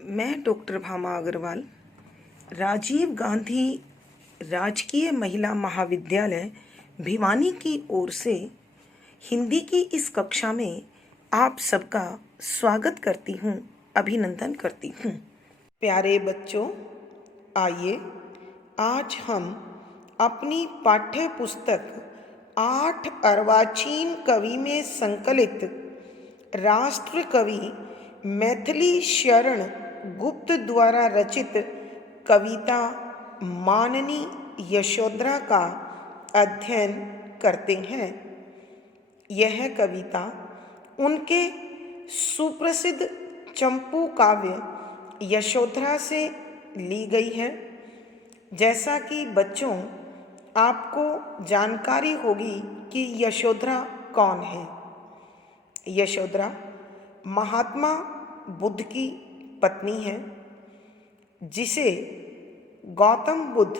मैं डॉक्टर भामा अग्रवाल राजीव गांधी राजकीय महिला महाविद्यालय भिवानी की ओर से हिंदी की इस कक्षा में आप सबका स्वागत करती हूँ, अभिनंदन करती हूँ। प्यारे बच्चों, आइए आज हम अपनी पाठ्य पुस्तक 8 अर्वाचीन कवि में संकलित राष्ट्र कवि मैथिली शरण गुप्त द्वारा रचित कविता माननी यशोधरा का अध्ययन करते हैं। यह कविता उनके सुप्रसिद्ध चंपू काव्य यशोधरा से ली गई है। जैसा कि बच्चों आपको जानकारी होगी कि यशोधरा कौन है। यशोधरा महात्मा बुद्ध की पत्नी है, जिसे गौतम बुद्ध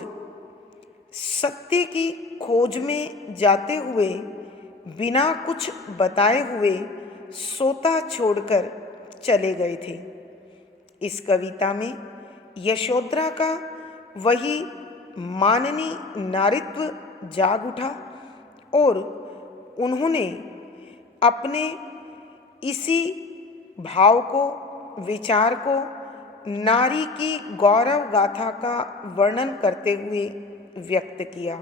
सत्य की खोज में जाते हुए बिना कुछ बताए हुए सोता छोड़कर चले गए थे। इस कविता में यशोधरा का वही माननीय नारीत्व जाग उठा और उन्होंने अपने इसी भाव को, विचार को नारी की गौरव गाथा का वर्णन करते हुए व्यक्त किया।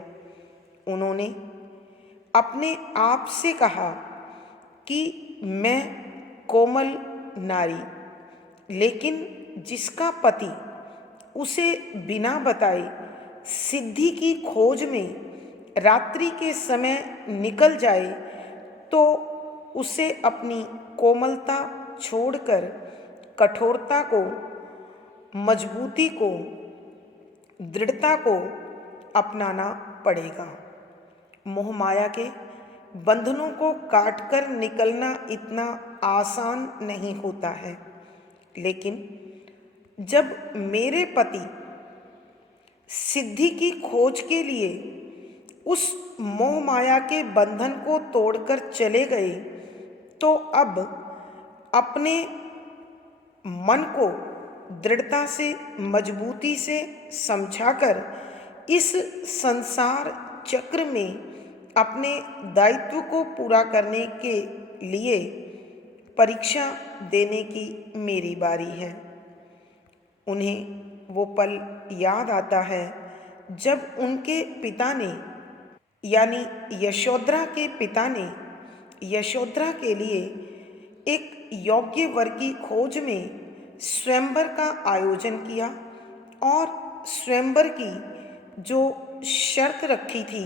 उन्होंने अपने आप से कहा कि मैं कोमल नारी, लेकिन जिसका पति उसे बिना बताए सिद्धि की खोज में रात्रि के समय निकल जाए तो उसे अपनी कोमलता छोड़कर कठोरता को, मजबूती को, दृढ़ता को अपनाना पड़ेगा। मोहमाया के बंधनों को काटकर निकलना इतना आसान नहीं होता है, लेकिन जब मेरे पति सिद्धि की खोज के लिए उस मोहमाया के बंधन को तोड़कर चले गए, तो अब अपने मन को दृढ़ता से, मजबूती से समझाकर इस संसार चक्र में अपने दायित्व को पूरा करने के लिए परीक्षा देने की मेरी बारी है। उन्हें वो पल याद आता है जब उनके पिता ने, यानी यशोधरा के पिता ने यशोधरा के लिए एक योग्य वर की खोज में स्वयंवर का आयोजन किया और स्वयंवर की जो शर्त रखी थी,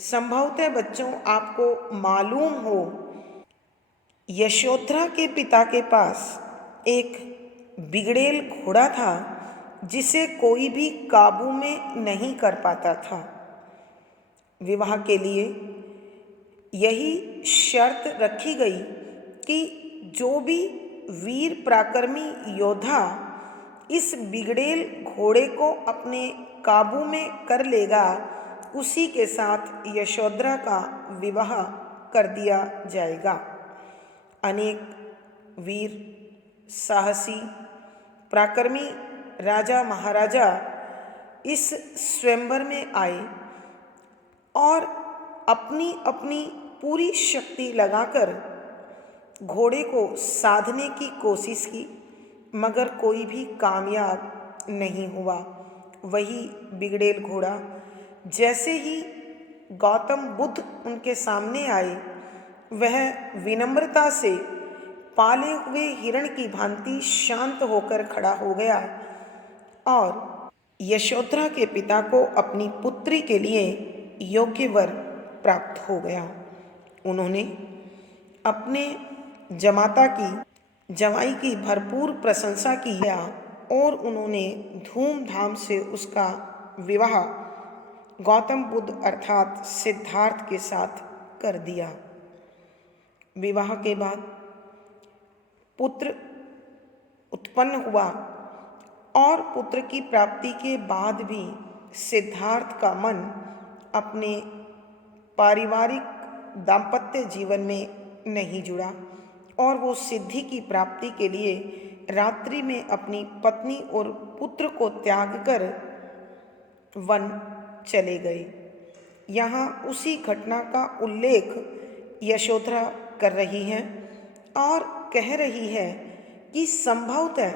संभवतः बच्चों आपको मालूम हो, यशोधरा के पिता के पास एक बिगड़ेल घोड़ा था जिसे कोई भी काबू में नहीं कर पाता था। विवाह के लिए यही शर्त रखी गई कि जो भी वीर पराक्रमी योद्धा इस बिगड़ेल घोड़े को अपने काबू में कर लेगा, उसी के साथ यशोधरा का विवाह कर दिया जाएगा। अनेक वीर, साहसी, पराक्रमी राजा महाराजा इस स्वयंवर में आए और अपनी अपनी पूरी शक्ति लगाकर घोड़े को साधने की कोशिश की, मगर कोई भी कामयाब नहीं हुआ। वही बिगड़ेल घोड़ा जैसे ही गौतम बुद्ध उनके सामने आए, वह विनम्रता से पाले हुए हिरण की भांति शांत होकर खड़ा हो गया और यशोधरा के पिता को अपनी पुत्री के लिए योग्य वर प्राप्त हो गया। उन्होंने अपने जमाता की, जवाई की भरपूर प्रशंसा की और उन्होंने धूमधाम से उसका विवाह गौतम बुद्ध अर्थात सिद्धार्थ के साथ कर दिया। विवाह के बाद पुत्र उत्पन्न हुआ और पुत्र की प्राप्ति के बाद भी सिद्धार्थ का मन अपने पारिवारिक दाम्पत्य जीवन में नहीं जुड़ा और वो सिद्धि की प्राप्ति के लिए रात्रि में अपनी पत्नी और पुत्र को त्याग कर वन चले गए। यहाँ उसी घटना का उल्लेख यशोधरा कर रही है और कह रही है कि संभवतः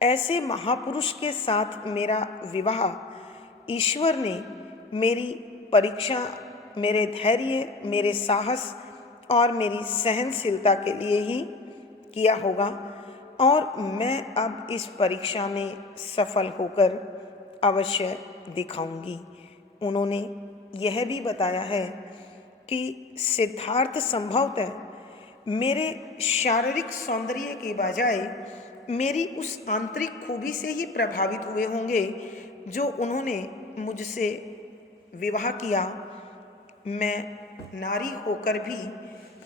ऐसे महापुरुष के साथ मेरा विवाह ईश्वर ने मेरी परीक्षा, मेरे धैर्य, मेरे साहस और मेरी सहनशीलता के लिए ही किया होगा और मैं अब इस परीक्षा में सफल होकर अवश्य दिखाऊंगी। उन्होंने यह भी बताया है कि सिद्धार्थ संभवतः मेरे शारीरिक सौंदर्य के बजाय मेरी उस आंतरिक खूबी से ही प्रभावित हुए होंगे जो उन्होंने मुझसे विवाह किया। मैं नारी होकर भी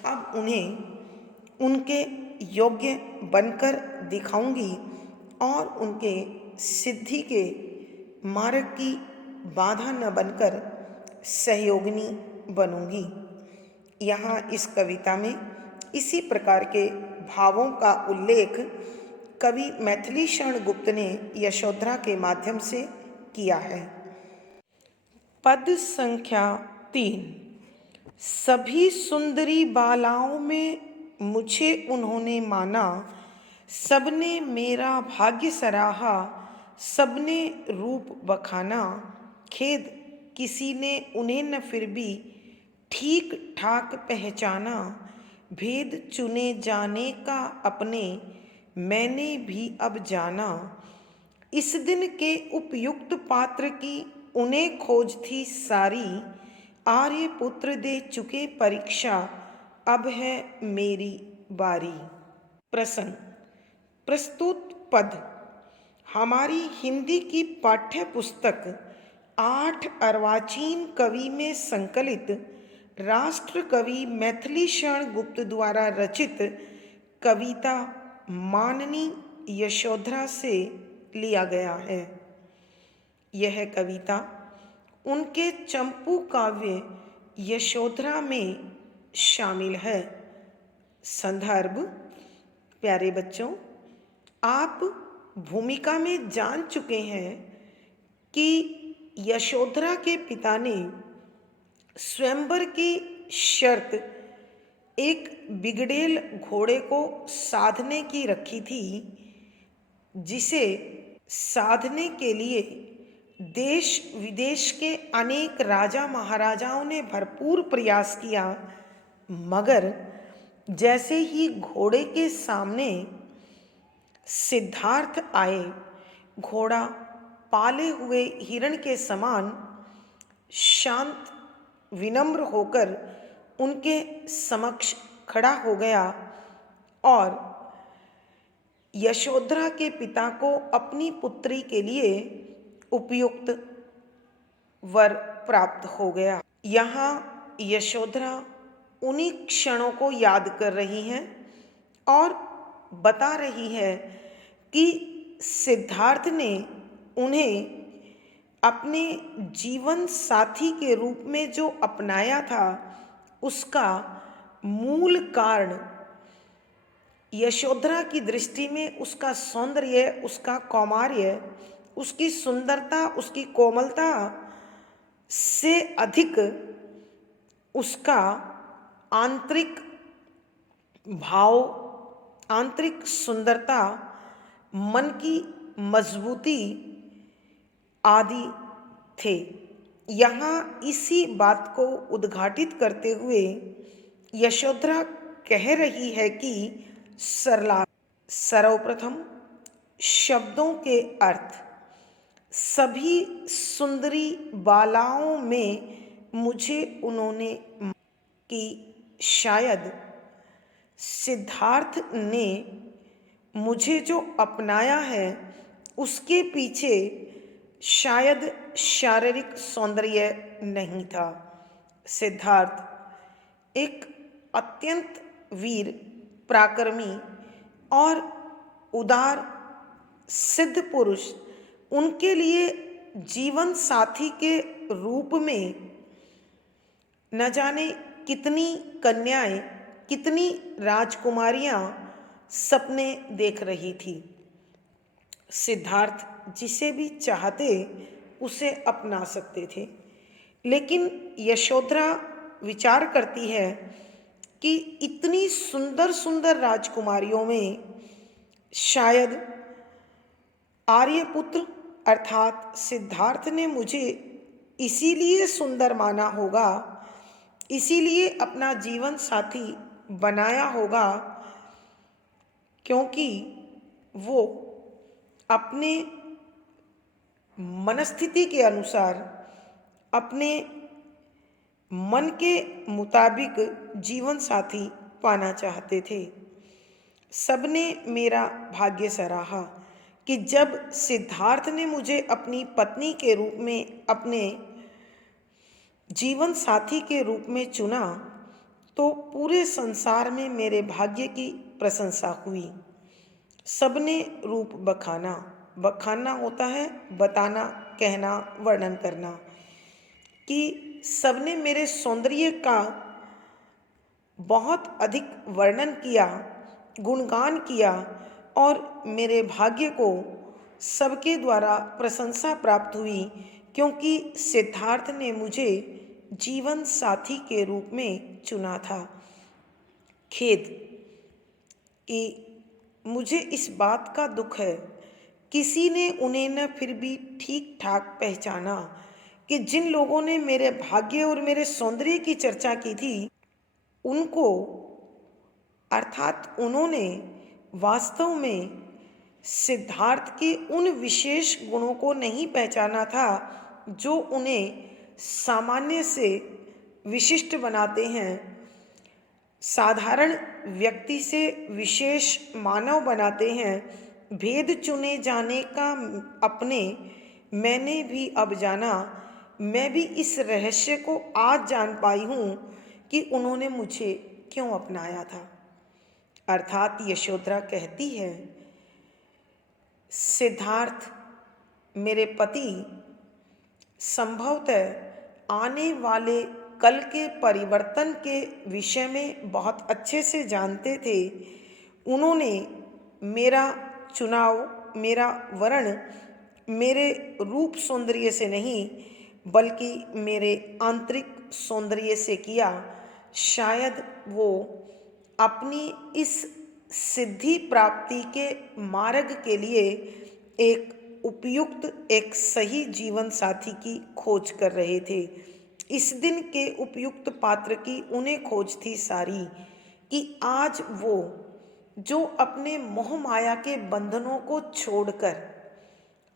अब उन्हें उनके योग्य बनकर दिखाऊंगी और उनके सिद्धि के मार्ग की बाधा न बनकर सहयोगिनी बनूंगी। यहाँ इस कविता में इसी प्रकार के भावों का उल्लेख कवि मैथिलीशरण गुप्त ने यशोधरा के माध्यम से किया है। पद संख्या 3। सभी सुंदरी बालाओं में मुझे उन्होंने माना, सबने मेरा भाग्य सराहा, सबने रूप बखाना, खेद किसी ने उन्हें न फिर भी ठीक ठाक पहचाना, भेद चुने जाने का अपने मैंने भी अब जाना, इस दिन के उपयुक्त पात्र की उन्हें खोज थी सारी, आर्य पुत्र दे चुके परीक्षा, अब है मेरी बारी। प्रसंग। प्रस्तुत पद हमारी हिंदी की पाठ्य पुस्तक 8 अर्वाचीन कवि में संकलित राष्ट्र कवि मैथिलीशरण गुप्त द्वारा रचित कविता माननी यशोधरा से लिया गया है। यह कविता उनके चंपू काव्य यशोधरा में शामिल है। संदर्भ। प्यारे बच्चों, आप भूमिका में जान चुके हैं कि यशोधरा के पिता ने स्वयंवर की शर्त एक बिगड़ेल घोड़े को साधने की रखी थी, जिसे साधने के लिए देश विदेश के अनेक राजा महाराजाओं ने भरपूर प्रयास किया, मगर जैसे ही घोड़े के सामने सिद्धार्थ आए, घोड़ा पाले हुए हिरण के समान शांत विनम्र होकर उनके समक्ष खड़ा हो गया और यशोधरा के पिता को अपनी पुत्री के लिए उपयुक्त वर प्राप्त हो गया। यहाँ यशोधरा उन्हीं क्षणों को याद कर रही हैं और बता रही है कि सिद्धार्थ ने उन्हें अपने जीवन साथी के रूप में जो अपनाया था, उसका मूल कारण यशोधरा की दृष्टि में उसका सौंदर्य, उसका कौमार्य, उसकी सुंदरता, उसकी कोमलता से अधिक उसका आंतरिक भाव, आंतरिक सुंदरता, मन की मजबूती आदि थे। यहाँ इसी बात को उद्घाटित करते हुए यशोधरा कह रही है कि सर्वप्रथम शब्दों के अर्थ। सभी सुंदरी बालाओं में मुझे उन्होंने कि शायद सिद्धार्थ ने मुझे जो अपनाया है उसके पीछे शायद शारीरिक सौंदर्य नहीं था। सिद्धार्थ एक अत्यंत वीर, पराक्रमी और उदार सिद्ध पुरुष उनके लिए जीवन साथी के रूप में न जाने कितनी कन्याएं, कितनी राजकुमारियां सपने देख रही थी। सिद्धार्थ जिसे भी चाहते उसे अपना सकते थे, लेकिन यशोधरा विचार करती है कि इतनी सुंदर सुंदर राजकुमारियों में शायद आर्यपुत्र अर्थात सिद्धार्थ ने मुझे इसीलिए सुंदर माना होगा, इसीलिए अपना जीवन साथी बनाया होगा, क्योंकि वो अपने मनस्थिति के अनुसार, अपने मन के मुताबिक जीवन साथी पाना चाहते थे। सबने मेरा भाग्य सराहा कि जब सिद्धार्थ ने मुझे अपनी पत्नी के रूप में, अपने जीवन साथी के रूप में चुना, तो पूरे संसार में मेरे भाग्य की प्रशंसा हुई। सबने रूप बखाना, बखाना होता है बताना, कहना, वर्णन करना, कि सबने मेरे सौंदर्य का बहुत अधिक वर्णन किया, गुणगान किया और मेरे भाग्य को सबके द्वारा प्रशंसा प्राप्त हुई, क्योंकि सिद्धार्थ ने मुझे जीवन साथी के रूप में चुना था। खेद कि मुझे इस बात का दुख है, किसी ने उन्हें न फिर भी ठीक ठाक पहचाना कि जिन लोगों ने मेरे भाग्य और मेरे सौंदर्य की चर्चा की थी, उनको अर्थात उन्होंने वास्तव में सिद्धार्थ के उन विशेष गुणों को नहीं पहचाना था जो उन्हें सामान्य से विशिष्ट बनाते हैं, साधारण व्यक्ति से विशेष मानव बनाते हैं। भेद चुने जाने का अपने मैंने भी अब जाना, मैं भी इस रहस्य को आज जान पाई हूँ कि उन्होंने मुझे क्यों अपनाया था। अर्थात यशोधरा कहती है, सिद्धार्थ मेरे पति संभवतः आने वाले कल के परिवर्तन के विषय में बहुत अच्छे से जानते थे। उन्होंने मेरा चुनाव, मेरा वर्ण मेरे रूप सौंदर्य से नहीं बल्कि मेरे आंतरिक सौंदर्य से किया। शायद वो अपनी इस सिद्धि प्राप्ति के मार्ग के लिए एक उपयुक्त, एक सही जीवन साथी की खोज कर रहे थे। इस दिन के उपयुक्त पात्र की उन्हें खोज थी सारी, कि आज वो जो अपने मोह माया के बंधनों को छोड़कर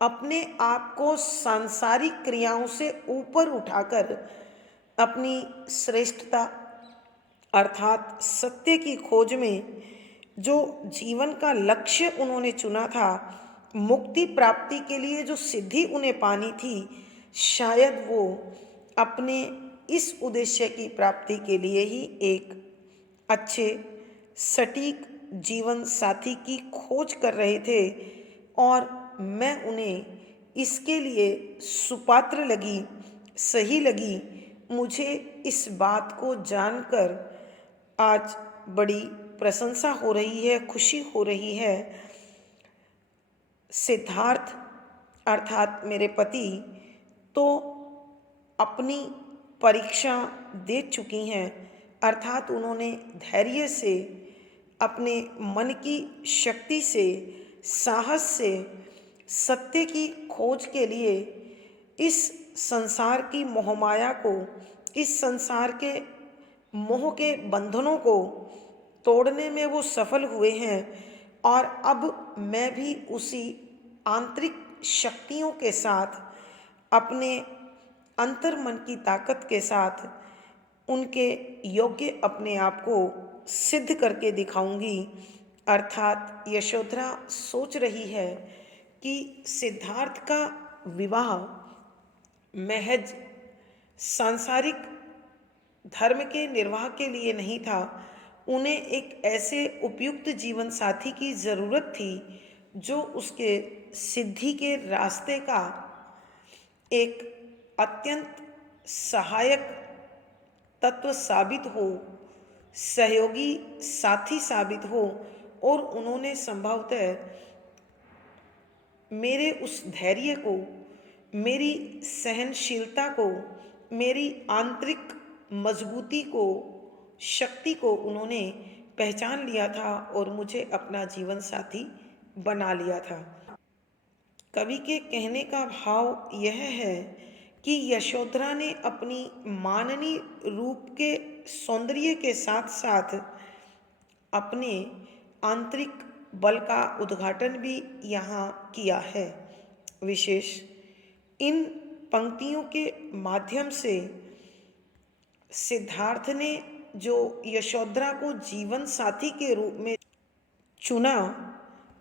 अपने आप को सांसारिक क्रियाओं से ऊपर उठाकर अपनी श्रेष्ठता अर्थात सत्य की खोज में जो जीवन का लक्ष्य उन्होंने चुना था, मुक्ति प्राप्ति के लिए जो सिद्धि उन्हें पानी थी, शायद वो अपने इस उद्देश्य की प्राप्ति के लिए ही एक अच्छे सटीक जीवन साथी की खोज कर रहे थे, और मैं उन्हें इसके लिए सुपात्र लगी, सही लगी। मुझे इस बात को जानकर आज बड़ी प्रशंसा हो रही है, खुशी हो रही है। सिद्धार्थ अर्थात मेरे पति तो अपनी परीक्षा दे चुकी हैं, अर्थात उन्होंने धैर्य से, अपने मन की शक्ति से, साहस से सत्य की खोज के लिए इस संसार की मोहमाया को, इस संसार के मोह के बंधनों को तोड़ने में वो सफल हुए हैं। और अब मैं भी उसी आंतरिक शक्तियों के साथ, अपने अंतर मन की ताकत के साथ उनके योग्य अपने आप को सिद्ध करके दिखाऊंगी। अर्थात यशोधरा सोच रही है कि सिद्धार्थ का विवाह महज सांसारिक धर्म के निर्वाह के लिए नहीं था, उन्हें एक ऐसे उपयुक्त जीवन साथी की ज़रूरत थी जो उसके सिद्धि के रास्ते का एक अत्यंत सहायक तत्व साबित हो, सहयोगी साथी साबित हो और उन्होंने संभवतः मेरे उस धैर्य को, मेरी सहनशीलता को, मेरी आंतरिक मजबूती को, शक्ति को उन्होंने पहचान लिया था और मुझे अपना जीवन साथी बना लिया था। कवि के कहने का भाव यह है कि यशोधरा ने अपनी माननीय रूप के सौंदर्य के साथ साथ अपने आंतरिक बल का उद्घाटन भी यहाँ किया है। विशेष इन पंक्तियों के माध्यम से सिद्धार्थ ने जो यशोधरा को जीवन साथी के रूप में चुना,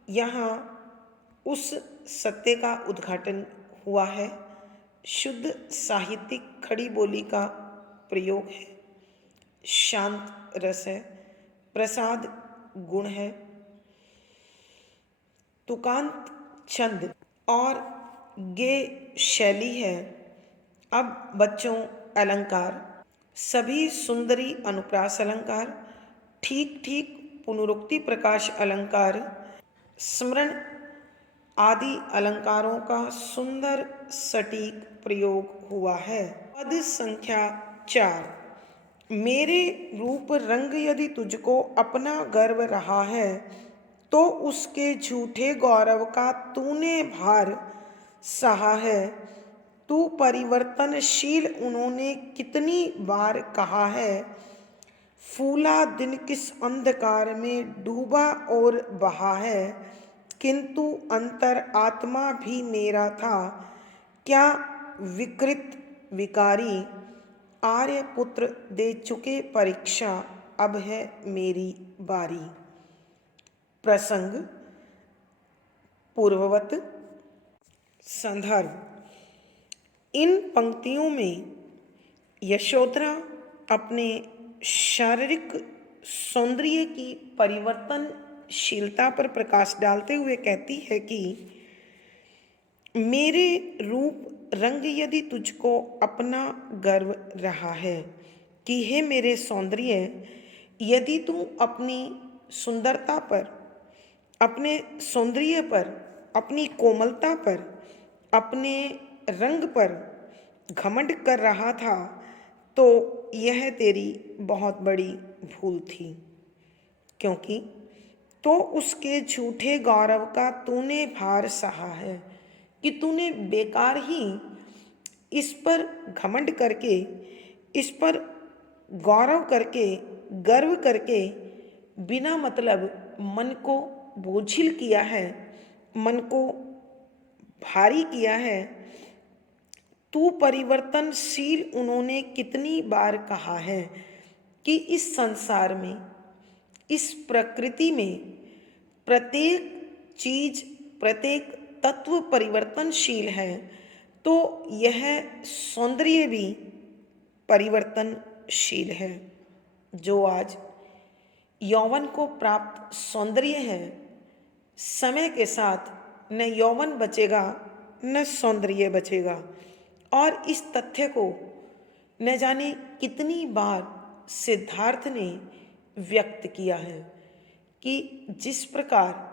यहाँ उस सत्य का उद्घाटन हुआ है। शुद्ध साहित्यिक खड़ी बोली का प्रयोग है, शांत रस है, प्रसाद गुण है, तुकांत छंद और गेय शैली है। अब बच्चों, अलंकार सभी सुंदरी अनुप्रास अलंकार, ठीक ठीक पुनरुक्ति प्रकाश अलंकार, स्मरण आदि अलंकारों का सुंदर सटीक प्रयोग हुआ है। पद संख्या 4। मेरे रूप रंग यदि तुझको अपना गर्व रहा है, तो उसके झूठे गौरव का तूने भार सहा है। तू परिवर्तनशील उन्होंने कितनी बार कहा है। फूला दिन किस अंधकार में डूबा और बहा है, किंतु अंतर आत्मा भी मेरा था क्या विकृत विकारी। आर्यपुत्र दे चुके परीक्षा, अब है मेरी बारी। प्रसंग पूर्ववत। संदर्भ। इन पंक्तियों में यशोधरा अपने शारीरिक सौंदर्य की परिवर्तनशीलता पर प्रकाश डालते हुए कहती है कि मेरे रूप रंग यदि तुझको अपना गर्व रहा है, कि हे मेरे सौंदर्य, यदि तू अपनी सुंदरता पर, अपने सौंदर्य पर, अपनी कोमलता पर, अपने रंग पर घमंड कर रहा था, तो यह तेरी बहुत बड़ी भूल थी, क्योंकि तो उसके झूठे गौरव का तूने भार सहा है, कि तूने बेकार ही इस पर घमंड करके, इस पर गौरव करके, गर्व करके बिना मतलब मन को बोझिल किया है, मन को भारी किया है। तू परिवर्तनशील उन्होंने कितनी बार कहा है कि इस संसार में, इस प्रकृति में प्रत्येक चीज, प्रत्येक तत्व परिवर्तनशील है, तो यह सौंदर्य भी परिवर्तनशील है। जो आज यौवन को प्राप्त सौंदर्य है, समय के साथ न यौवन बचेगा न सौंदर्य बचेगा। और इस तथ्य को न जाने कितनी बार सिद्धार्थ ने व्यक्त किया है कि जिस प्रकार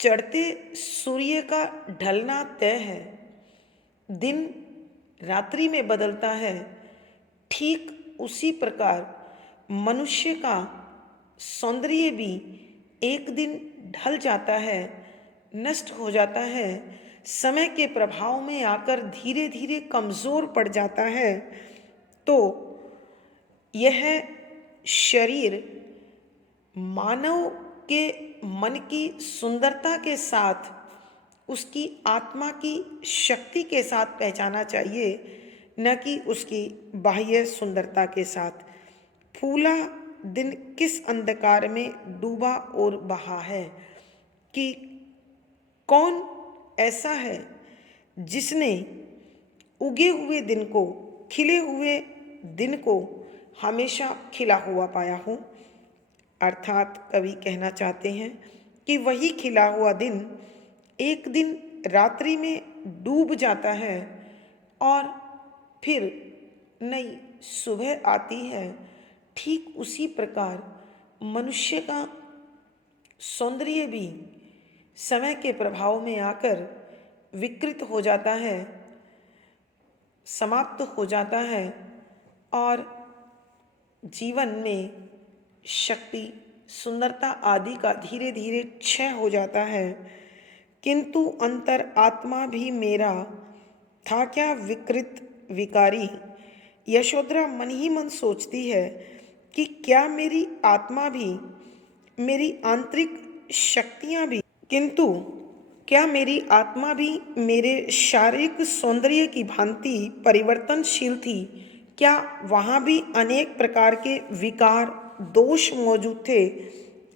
चढ़ते सूर्य का ढलना तय है, दिन रात्रि में बदलता है, ठीक उसी प्रकार मनुष्य का सौंदर्य भी एक दिन ढल जाता है, नष्ट हो जाता है, समय के प्रभाव में आकर धीरे धीरे कमज़ोर पड़ जाता है। तो यह शरीर मानव के मन की सुंदरता के साथ, उसकी आत्मा की शक्ति के साथ पहचाना चाहिए, न कि उसकी बाह्य सुंदरता के साथ। फूला दिन किस अंधकार में डूबा और बहा है, कि कौन ऐसा है जिसने उगे हुए दिन को, खिले हुए दिन को हमेशा खिला हुआ पाया हो। अर्थात कवि कहना चाहते हैं कि वही खिला हुआ दिन एक दिन रात्रि में डूब जाता है और फिर नई सुबह आती है। ठीक उसी प्रकार मनुष्य का सौंदर्य भी समय के प्रभाव में आकर विकृत हो जाता है, समाप्त हो जाता है और जीवन में शक्ति, सुंदरता आदि का धीरे धीरे क्षय हो जाता है। किंतु अंतर आत्मा भी मेरा था क्या विकृत विकारी। यशोधरा मन ही मन सोचती है कि क्या मेरी आत्मा भी, मेरी आंतरिक शक्तियाँ भी, किंतु क्या मेरी आत्मा भी मेरे शारीरिक सौंदर्य की भांति परिवर्तनशील थी। क्या वहाँ भी अनेक प्रकार के विकार, दोष मौजूद थे।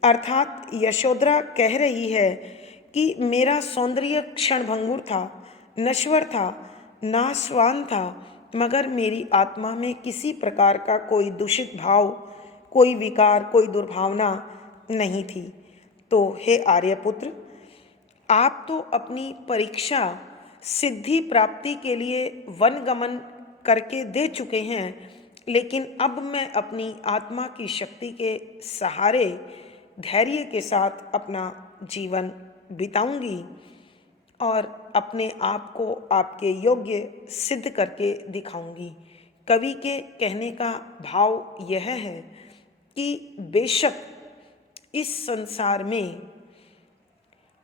अर्थात यशोधरा कह रही है कि मेरा सौंदर्य क्षणभंगुर था, नश्वर था, नाशवान था, मगर मेरी आत्मा में किसी प्रकार का कोई दूषित भाव, कोई विकार, कोई दुर्भावना नहीं थी। तो हे आर्यपुत्र, आप तो अपनी परीक्षा सिद्धि प्राप्ति के लिए वनगमन करके दे चुके हैं, लेकिन अब मैं अपनी आत्मा की शक्ति के सहारे धैर्य के साथ अपना जीवन बिताऊंगी और अपने आप को आपके योग्य सिद्ध करके दिखाऊंगी। कवि के कहने का भाव यह है कि बेशक इस संसार में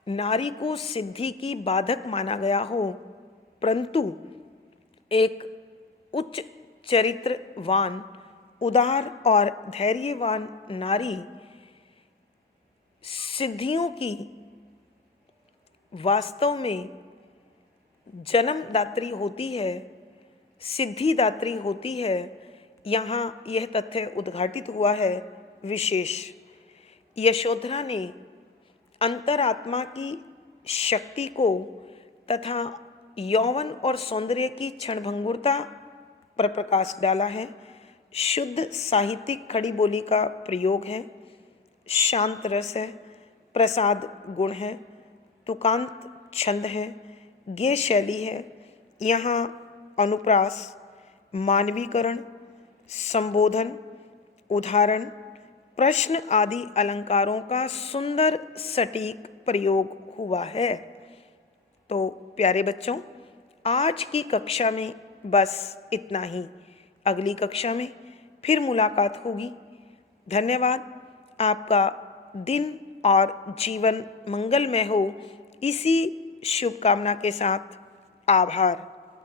नारी को सिद्धि की बाधक माना गया हो, परंतु एक उच्च चरित्रवान, उदार और धैर्यवान नारी सिद्धियों की वास्तव में जन्मदात्री होती है, सिद्धिदात्री होती है। यहाँ यह तथ्य उद्घाटित हुआ है विशेष। यशोधरा ने अंतरात्मा की शक्ति को तथा यौवन और सौंदर्य की क्षणभंगुरता पर प्रकाश डाला है। शुद्ध साहित्यिक खड़ी बोली का प्रयोग है, शांत रस है, प्रसाद गुण है, तुकांत छंद है, गेय शैली है। यहाँ अनुप्रास, मानवीकरण, संबोधन, उदाहरण, प्रश्न आदि अलंकारों का सुंदर सटीक प्रयोग हुआ है। तो प्यारे बच्चों, आज की कक्षा में बस इतना ही। अगली कक्षा में फिर मुलाकात होगी। धन्यवाद। आपका दिन और जीवन मंगलमय हो, इसी शुभकामना के साथ आभार।